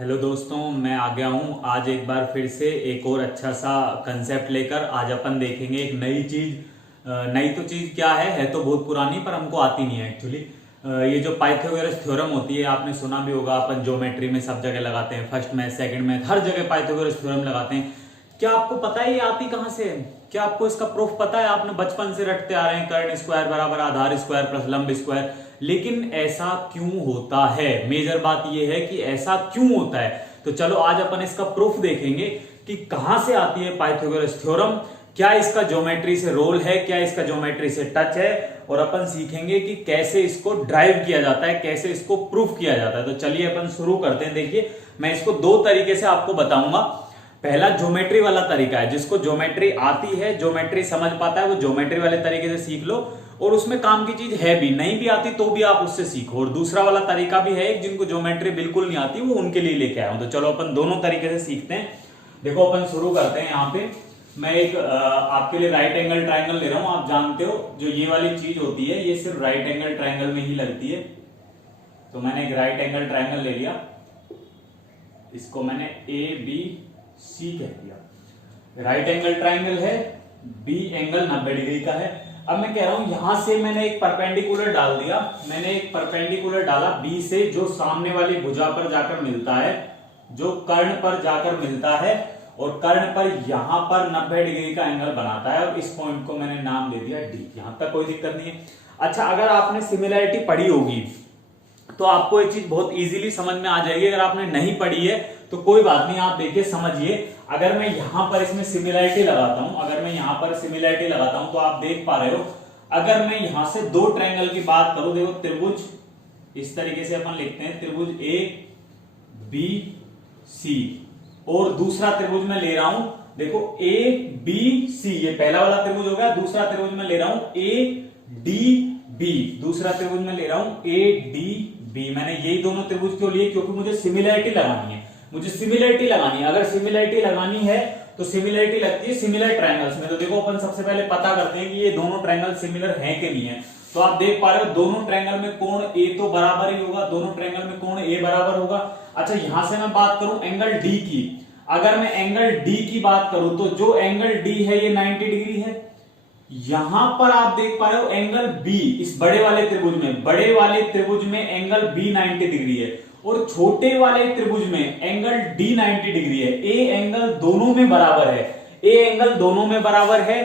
Hello दोस्तों, मैं आ गया हूँ आज एक बार फिर से एक और अच्छा सा कंसेप्ट लेकर। आज अपन देखेंगे एक नई चीज। नई तो चीज क्या है तो बहुत पुरानी, पर हमको आती नहीं है एक्चुअली। ये जो पाइथागोरस थ्योरम होती है, आपने सुना भी होगा। अपन ज्योमेट्री में सब जगह लगाते हैं, फर्स्ट में, सेकंड में, हर जगह पाइथागोरस थ्योरम लगाते हैं। क्या आपको पता है ये आती कहाँ से है? क्या आपको इसका प्रूफ पता है? आपने बचपन से रटते आ रहे हैं, कर्ण स्क्वायर बराबर आधार स्क्वायर प्लस लंब स्क्वायर। लेकिन ऐसा क्यों होता है? मेजर बात यह है कि ऐसा क्यों होता है। तो चलो आज अपन इसका प्रूफ देखेंगे कि कहां से आती है पाइथागोरस थ्योरम, क्या इसका ज्योमेट्री से रोल है, क्या इसका ज्योमेट्री से टच है, और अपन सीखेंगे कि कैसे इसको ड्राइव किया जाता है, कैसे इसको प्रूफ किया जाता है। तो चलिए अपन शुरू करते हैं। देखिए, मैं इसको दो तरीके से आपको बताऊंगा। पहला ज्योमेट्री वाला तरीका है, जिसको ज्योमेट्री आती है, ज्योमेट्री समझ पाता है, वो ज्योमेट्री वाले तरीके से सीख लो, और उसमें काम की चीज है भी, नहीं भी आती तो भी आप उससे सीखो। और दूसरा वाला तरीका भी है, जिनको ज्योमेट्री बिल्कुल नहीं आती, वो उनके लिए लेके आया हूं। तो चलो अपन दोनों तरीके से सीखते हैं। देखो, अपन शुरू करते हैं। यहाँ पे मैं एक आपके लिए राइट एंगल ट्राइंगल ले रहा हूं। आप जानते हो जो ये वाली चीज होती है, ये सिर्फ राइट एंगल ट्राइंगल में ही लगती है। तो मैंने एक राइट एंगल ट्राइंगल ले लिया, इसको मैंने ABC कह दिया। राइट एंगल ट्राइंगल है, बी एंगल 90 डिग्री का है। अब मैं कह रहा हूं यहां से मैंने एक परपेंडिकुलर डाल दिया। मैंने एक परपेंडिकुलर डाला बी से, जो सामने वाली भुजा पर जाकर मिलता है, जो कर्ण पर जाकर मिलता है, और कर्ण पर यहां पर 90 डिग्री का एंगल बनाता है। और इस पॉइंट को मैंने नाम दे दिया डी। यहां तक कोई दिक्कत नहीं है। अच्छा, अगर आपने सिमिलैरिटी पढ़ी होगी तो आपको ये चीज बहुत इजीली समझ में आ जाएगी। अगर आपने नहीं पढ़ी है तो कोई बात नहीं, आप देखिए समझिए। अगर मैं यहां पर इसमें सिमिलैरिटी लगाता हूं, अगर मैं यहां पर सिमिलैरिटी लगाता हूं, तो आप देख पा रहे हो, अगर मैं यहां से दो ट्रायंगल की बात करूं, देखो त्रिभुज इस तरीके से अपन लिखते हैं, त्रिभुज ABC, और दूसरा त्रिभुज मैं ले रहा हूं, देखो ABC, ये पहला वाला त्रिभुज हो गया। दूसरा त्रिभुज मैं ले रहा हूं ADB, दूसरा त्रिभुज मैं ले रहा हूं ADB। मैंने यही दोनों त्रिभुज क्यों लिए? क्योंकि मुझे सिमिलैरिटी लगानी है, मुझे सिमिलैरिटी लगानी है। अगर सिमिलैरिटी लगानी है तो सिमिलैरिटी लगती है सिमिलर ट्रायंगल्स में। तो देखो, अपन सबसे पहले पता करते हैं कि ये दोनों ट्रायंगल सिमिलर हैं कि नहीं है। तो आप देख पा रहे हो, दोनों ट्रायंगल में कोण A तो बराबर ही होगा, दोनों ट्रायंगल में कोण A बराबर होगा। अच्छा, यहां से मैं बात करूं एंगल D की। अगर मैं एंगल D की बात करूं तो जो एंगल D है ये 90 डिग्री है। यहां पर आप देख पा रहे हो एंगल B, इस बड़े वाले त्रिभुज में, बड़े वाले त्रिभुज में एंगल B 90 डिग्री है, और छोटे वाले त्रिभुज में एंगल D 90 डिग्री है। ए एंगल दोनों में बराबर है, ए एंगल दोनों में बराबर है,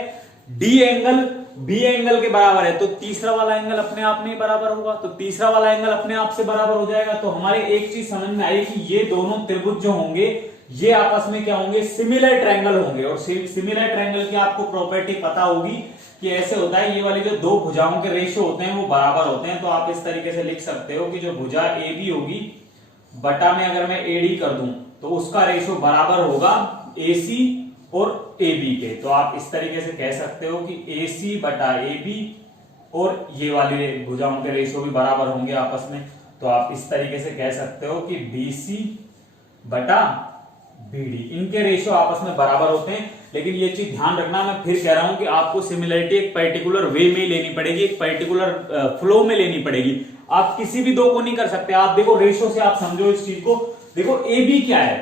D एंगल B एंगल के बराबर है। तो तीसरा वाला एंगल अपने आप में ही बराबर होगा, तो तीसरा वाला एंगल अपने आप से बराबर हो जाएगा। तो हमारे एक चीज समझ में आई कि ये दोनों त्रिभुज जो होंगे, ये आपस में क्या होंगे? सिमिलर ट्रायंगल होंगे। और सिमिलर ट्रायंगल की आपको प्रॉपर्टी पता होगी कि ऐसे होता है, ये वाली जो दो भुजाओं के रेशियो होते हैं वो बराबर होते हैं। तो आप इस तरीके से लिख सकते हो कि जो भुजा AB होगी बटा में अगर मैं AD कर दूं तो उसका रेशियो बराबर होगा AC और AB के। तो आप इस तरीके से कह सकते हो कि AC बटा AB, और ये वाली भुजाओं के रेशियो भी बराबर होंगे आपस में। तो आप इस तरीके से कह सकते हो कि BC बटा BD, इनके रेशियो आपस में बराबर होते हैं। लेकिन ये चीज ध्यान रखना, मैं फिर कह रहा हूं कि आपको सिमिलरिटी एक पर्टिकुलर वे में लेनी पड़ेगी, एक पर्टिकुलर फ्लो में लेनी पड़ेगी। आप किसी भी दो को नहीं कर सकते। आप देखो रेशियो से आप समझो इस चीज को। देखो AB क्या है?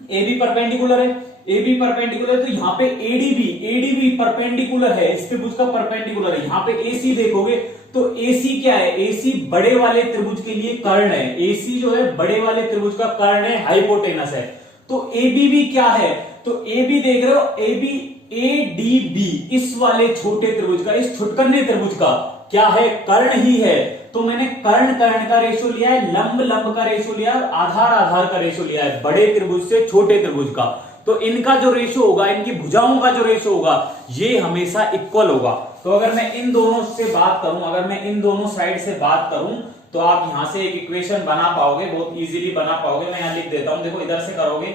AB परपेंडिकुलर है, AB परपेंडिकुलर है, तो यहाँ पे ADB परपेंडिकुलर है, इस त्रिभुज का परपेंडिकुलर है। यहाँ पे AC देखोगे तो AC क्या है? AC बड़े वाले त्रिभुज के लिए कर्ण है। AC जो है बड़े वाले त्रिभुज का कर्ण है, हाइपोटेनस है। तो ABB क्या है? तो AB देख रहे हो, ADB इस वाले छोटे त्रिभुज का, इस छुटकने त्रिभुज का क्या है? कर्ण ही है। तो मैंने कर्ण का रेशियो लिया है, लंब का रेशियो लिया है, आधार का रेशियो लिया है, बड़े त्रिभुज से छोटे त्रिभुज का। तो इनका जो रेशियो होगा, इनकी भुजाओं का जो रेशियो होगा, ये हमेशा इक्वल होगा। तो अगर मैं इन दोनों से बात करूं, अगर मैं इन दोनों साइड से बात करूं, तो आप यहां से एक इक्वेशन बना पाओगे, बहुत इजीली बना पाओगे। मैं यहां लिख देता हूं, देखो इधर से करोगे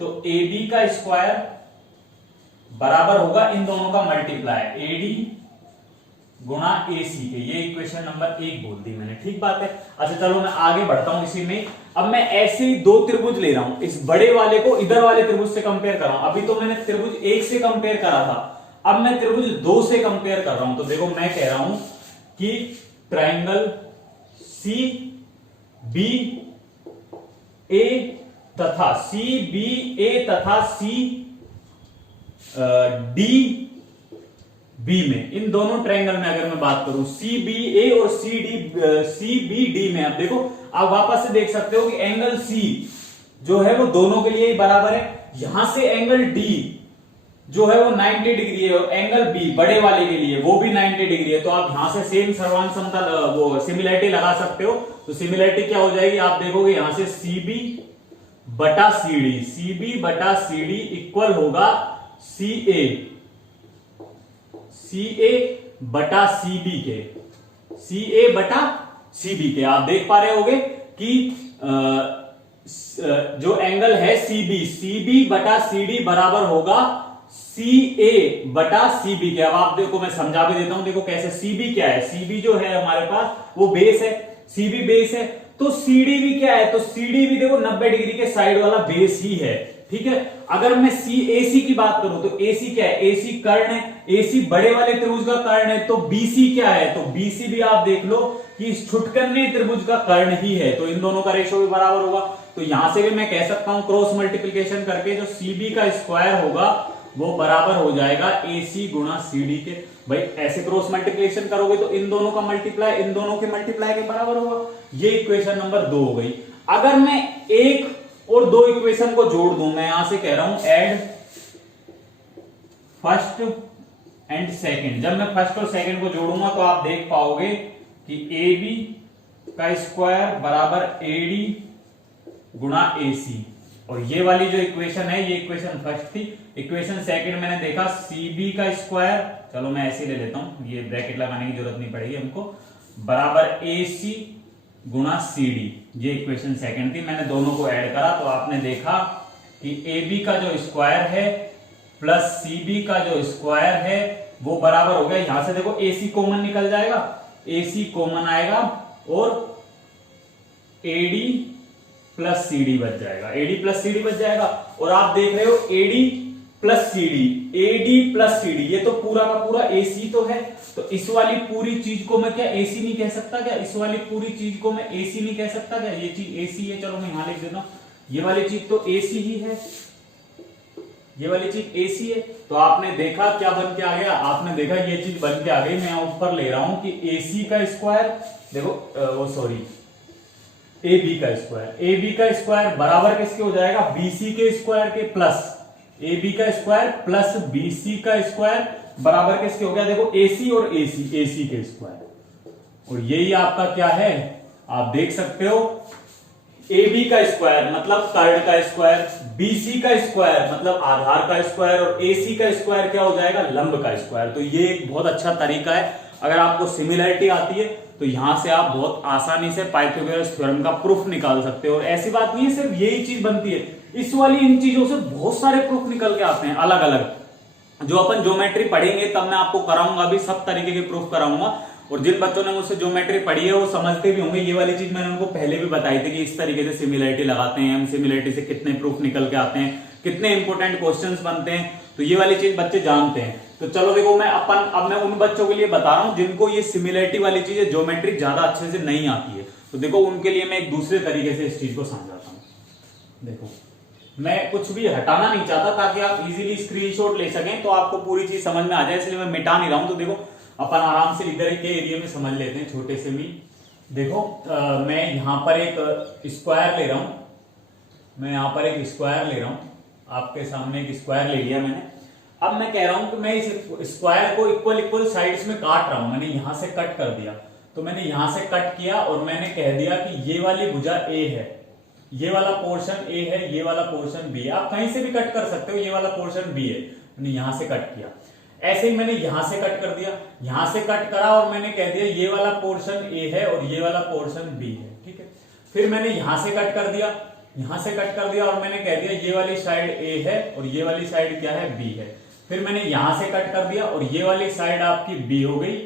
तो AB का स्क्वायर बराबर होगा इन दोनों का मल्टीप्लाई, AD गुणा AC के। ये इक्वेशन नंबर 1 बोल दी मैंने, ठीक बात है। अच्छा चलो मैं आगे बढ़ता हूं इसी में। अब मैं ऐसे ही दो त्रिभुज ले रहा हूं, इस बड़े वाले को इधर वाले त्रिभुज से कंपेयर कर रहा हूं। अभी तो मैंने त्रिभुज 1 से कंपेयर करा था, अब मैं त्रिभुज 2 से कंपेयर कर रहा हूं। तो देखो मैं कह रहा हूं कि ट्राइंगल CBA तथा CBA तथा CDB में, इन दोनों ट्रायंगल में अगर मैं बात करूं CBA और CBD में, आप देखो आप वापस से देख सकते हो कि एंगल C जो है वो दोनों के लिए ही बराबर है। यहां से एंगल D जो है वो 90 डिग्री है और एंगल B बड़े वाले के लिए वो भी 90 डिग्री है। तो आप यहां से सेम सर्वांग समतल वो सिमिलरिटी लगा सकते हो। तो सिमिलरिटी क्या हो जाएगी, आप देखोगे यहां से CB बटा CD इक्वल होगा CA बटा CB के। आप देख पा रहे होगे कि जो एंगल है CB बटा CD बराबर होगा CA बटा CB के। अब आप देखो मैं समझा भी देता हूं, देखो कैसे। CB क्या है, CB जो है हमारे पास वो बेस है, CB बेस है, तो CD भी क्या है, तो CD भी देखो 90 डिग्री के साइड वाला बेस ही है, ठीक है। अगर मैं AC की बात करूं तो AC क्या है, AC कर्ण है, AC बड़े वाले त्रिभुज का कर्ण है। तो BC क्या है, तो BC भी आप देख लो कि इस छुटकर्णी त्रिभुज का कर्ण ही है। तो इन दोनों का रेशो भी बराबर होगा। तो यहां से भी मैं कह सकता हूं क्रॉस मल्टीप्लीकेशन करके जो CB का स्क्वायर होगा वो बराबर हो जाएगा AC गुणा CD के। भाई ऐसे क्रॉस मल्टीप्लीकेशन करोगे तो इन दोनों का मल्टीप्लाई इन दोनों के मल्टीप्लाई के बराबर होगा। ये इक्वेशन नंबर 2 हो गई। अगर मैं 1 और 2 इक्वेशन को जोड़ दूं, मैं यहां से कह रहा हूं ऐड फर्स्ट एंड सेकंड। जब मैं फर्स्ट और सेकंड को जोड़ूंगा तो आप देख पाओगे कि AB का स्क्वायर बराबर AD गुणा AC। और ये वाली जो इक्वेशन है, ये इक्वेशन फर्स्ट थी। इक्वेशन सेकंड मैंने देखा CB का स्क्वायर, चलो मैं ऐसे ले लेता हूं, ये ब्रैकेट लगाने की जरूरत नहीं पड़ेगी हमको, बराबर AC गुणा CD। ये इक्वेशन सेकंड थी। मैंने दोनों को ऐड करा तो आपने देखा कि AB का जो स्क्वायर है प्लस CB का जो स्क्वायर है वो बराबर हो गया, यहां से देखो AC कॉमन निकल जाएगा, AC कॉमन आएगा और AD प्लस CD बच जाएगा, AD प्लस CD बच जाएगा। और आप देख रहे हो AD प्लस CD, ये तो पूरा का पूरा AC तो है। तो इस वाली पूरी चीज को मैं क्या AC नहीं कह सकता क्या, इस वाली पूरी चीज को मैं AC नहीं कह सकता क्या, ये चीज AC है, चलो मैं यहां लिख देता हूं, ये वाली चीज तो AC ही है, ये वाली चीज AC है। तो आपने देखा क्या बन के आ गया, आपने देखा ये चीज बन के आ गई। मैं ऊपर ले रहा हूं कि AC का स्क्वायर, देखो AB का स्क्वायर बराबर किसके हो जाएगा, BC के स्क्वायर के, प्लस AB का स्क्वायर प्लस BC का स्क्वायर बराबर किसके हो गया, देखो AC और AC के स्क्वायर। और यही आपका क्या है, आप देख सकते हो AB का स्क्वायर मतलब कर्ण का स्क्वायर, BC का स्क्वायर मतलब आधार का स्क्वायर और AC का स्क्वायर क्या हो जाएगा, लंब का स्क्वायर। तो ये एक बहुत अच्छा तरीका है। अगर आपको सिमिलरिटी आती है तो यहां से आप बहुत आसानी से पाइथागोरस थ्योरम का प्रूफ निकाल सकते हो। और ऐसी बात नहीं है सिर्फ यही चीज बनती है, इस वाली इन चीजों से बहुत सारे प्रूफ निकल के आते हैं अलग अलग। जो अपन ज्योमेट्री पढ़ेंगे तब मैं आपको कराऊंगा, भी सब तरीके के प्रूफ कराऊंगा। और जिन बच्चों ने मुझसे ज्योमेट्री पढ़ी है वो समझते भी होंगे। ये वाली चीज मैंने उनको पहले भी बताई थी कि इस तरीके से सिमिलरिटी लगाते हैं हम, सिमिलरिटी से कितने प्रूफ निकल के आते हैं, कितने इंपॉर्टेंट क्वेश्चंस बनते हैं। तो ये वाली चीज बच्चे जानते हैं। तो चलो देखो अब मैं उन बच्चों के लिए बता रहा हूं जिनको ये सिमिलरिटी वाली चीज ज्योमेट्री ज्यादा अच्छे से नहीं आती है। तो देखो उनके लिए मैं एक दूसरे तरीके से इस चीज को समझाता हूं। देखो मैं कुछ भी हटाना नहीं चाहता ताकि आप इजीली स्क्रीनशॉट ले सकें, तो आपको पूरी चीज समझ में आ जाए, इसलिए मैं मिटा नहीं रहा हूं। तो देखो अपन आराम से इधर के एरिया में समझ लेते हैं, छोटे से भी। देखो मैं यहां पर एक स्क्वायर ले रहा हूं, आपके सामने एक स्क्वायर ले लिया मैंने। अब मैं कह रहा हूं कि मैं इस स्क्वायर को इक्वल साइड्स में काट रहा हूं। मैंने यहां से कट कर दिया, तो मैंने यहां से कट किया और मैंने कह दिया कि ये वाली भुजा A है, ये वाला पोर्शन A है, ये वाला पोर्शन B है। आप कहीं से भी कट कर सकते हो, ये वाला पोर्शन B है, मैंने यहां से कट किया। ऐसे ही मैंने यहां से कट कर दिया, यहां से कट करा और मैंने कह दिया ये वाला पोर्शन A है और ये वाला पोर्शन B है, ठीक है। फिर मैंने यहां से कट कर दिया, और मैंने कह दिया ये वाली साइड A है और ये वाली साइड क्या है, B है। फिर मैंने यहां से कट कर दिया और ये वाली साइड आपकी B हो गई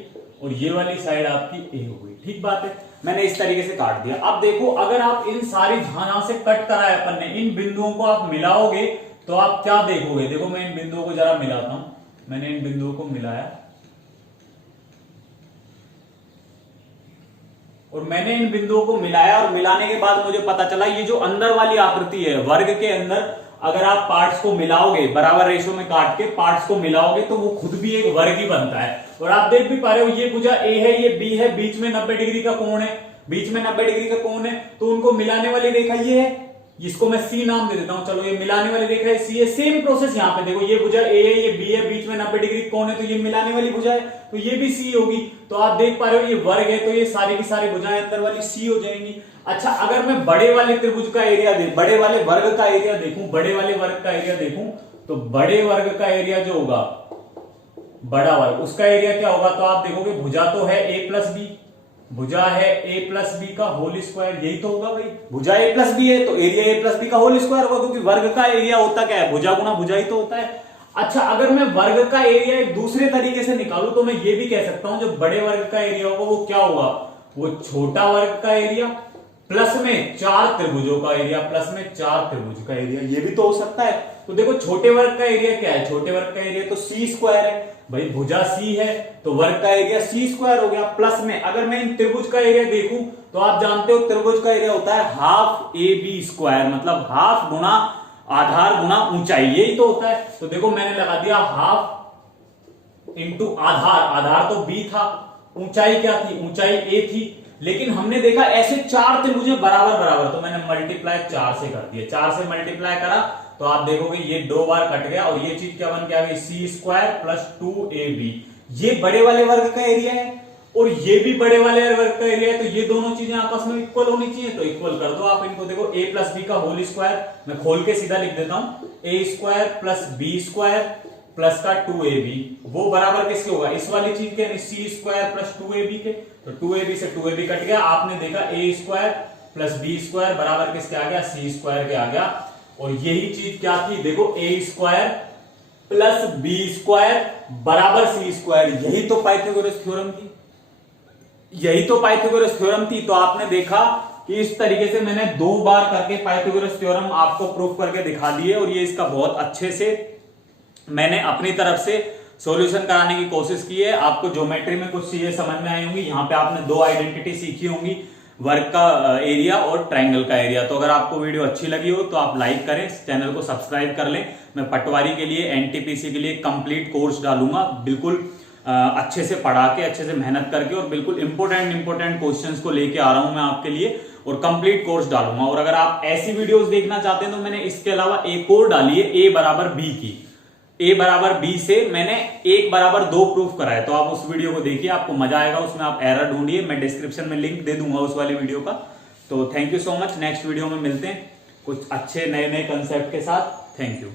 और ये वाली साइड आपकी A हो गई, ठीक बात है। मैंने इस तरीके से काट दिया। अब देखो अगर आप इन सारी जहां से कट कराया अपन ने, इन बिंदुओं को आप मिलाओगे तो आप क्या देखोगे। देखो मैं इन बिंदुओं को जरा मिलाता हूं, मैंने इन बिंदुओं को मिलाया, और मैंने इन बिंदुओं को मिलाया और मिलाने के बाद मुझे पता चला ये जो अंदर वाली आकृति है वर्ग के अंदर, अगर आप पार्ट्स को मिलाओगे बराबर रेशो में काट के पार्ट्स को मिलाओगे तो वो खुद भी एक वर्ग ही बनता है। और आप देख भी पा रहे हो ये भुजा ए है, ये बी है, बीच में 90 डिग्री का कोण है, बीच में 90 डिग्री का कोण है, तो उनको मिलाने वाली रेखा ये है, इसको मैं सी नाम दे देता हूं। चलो ये मिलाने वाली रेखा है सी है। सेम प्रोसेस यहाँ पे देखो, ये भुजा ए है, ये बी है, बीच में 90 डिग्री कोण है, तो ये मिलाने वाली भुजा है, तो ये भी सी होगी। तो आप देख पा रहे हो ये वर्ग है, तो ये सारी की सारी भुजाएं अंदर वाली सी हो जाएंगी। अच्छा, अगर मैं बड़े वाले त्रिभुज का एरिया बड़े वाले वर्ग का एरिया देखूं, बड़े वाले वर्ग का एरिया देखूं, तो बड़े वर्ग का एरिया जो होगा, बड़ा वर्ग, उसका एरिया क्या होगा? तो आप देखोगे भुजा तो है ए प्लस बी, भुजा है ए प्लस बी का होल स्क्वायर, यही तो होगा भाई। भुजा ए प्लस बी है तो एरिया ए प्लस बी का होल स्क्वायर होगा, क्योंकि वर्ग का एरिया होता क्या है? भुजा गुना भुजा ही तो होता है। अच्छा, अगर मैं वर्ग का एरिया एक दूसरे तरीके से निकालूं तो मैं ये भी कह सकता हूं जो बड़े वर्ग का एरिया होगा वो क्या होगा? वो छोटा वर्ग का एरिया प्लस में 4 त्रिभुजों का एरिया, प्लस में 4 त्रिभुज का एरिया, ये भी तो हो सकता है। तो देखो छोटे वर्ग का एरिया क्या है? छोटे वर्ग का एरिया तो सी स्क्वायर है भाई, भुजा सी है तो वर्ग का एरिया सी स्क्वायर हो गया। प्लस में अगर मैं इन त्रिभुज का एरिया देखूं तो आप जानते हो त्रिभुज का एरिया होता है हाफ ए बी स्क्वायर, मतलब हाफ गुना आधार गुना ऊंचाई, यही तो होता है। तो देखो मैंने लगा दिया हाफ इंटू आधार, आधार तो बी था, ऊंचाई क्या थी? ऊंचाई ए थी। लेकिन हमने देखा ऐसे 4 त्रिभुज बराबर बराबर, तो मैंने मल्टीप्लाई 4 से कर दिया, 4 से मल्टीप्लाई करा तो आप देखोगे ये 2 बार कट गया और ये चीज क्या बन के आ गई? सी स्क्वायर प्लस 2ab। ये बड़े वाले वर्ग का एरिया है और ये भी बड़े वाले वर्ग का एरिया है, तो ये दोनों चीजें आपस में इक्वल होनी चाहिए, तो इक्वल कर दो आप इनको। देखो a प्लस बी का होल स्क्वायर, मैं खोल के सीधा लिख देता हूं, a square plus B square plus का 2ab, वो बराबर किसके होगा? इस वाली चीज के, सी स्क्वायर प्लस 2ab के। तो 2ab से 2ab कट गया, आपने देखा a square plus B square बराबर किसके आ गया? सी स्क्वायर के आ गया। और यही चीज क्या थी? देखो a square plus B square बराबर सी स्क्वायर, यही तो पाइथागोरस थ्योरम थी, यही तो पाइथागोरस थ्योरम थी। तो आपने देखा कि इस तरीके से मैंने 2 बार करके पाइथागोरस थ्योरम आपको प्रूफ करके दिखा दिए और ये इसका बहुत अच्छे से मैंने अपनी तरफ से सॉल्यूशन कराने की कोशिश की है। आपको ज्योमेट्री में कुछ चीजें समझ में आई होंगी, यहाँ पे आपने 2 आइडेंटिटी सीखी होंगी, वर्ग का एरिया और ट्रायंगल का एरिया। तो अगर आपको वीडियो अच्छी लगी हो तो आप लाइक करें, चैनल को सब्सक्राइब कर लें। मैं पटवारी के लिए, एनटीपीसी के लिए कंप्लीट कोर्स डालूंगा, बिल्कुल अच्छे से पढ़ा के, अच्छे से मेहनत करके और बिल्कुल इंपॉर्टेंट क्वेश्चंस को लेके आ रहा हूं मैं आपके लिए और कंप्लीट कोर्स डालूंगा। और अगर आप ऐसी वीडियोस देखना चाहते हैं तो मैंने इसके अलावा एक और डाली है a बराबर b की, a बराबर b से मैंने 1 बराबर 2 प्रूफ करा है, तो आप उस वीडियो को देखिए, आपको मजा आएगा। उसमें आप एरर ढूंढिए, मैं डिस्क्रिप्शन में लिंक दे दूंगा उस वाली वीडियो का। तो thank you so much, next video में मिलते हैं कुछ अच्छे नए कंसेप्ट के साथ। Thank you.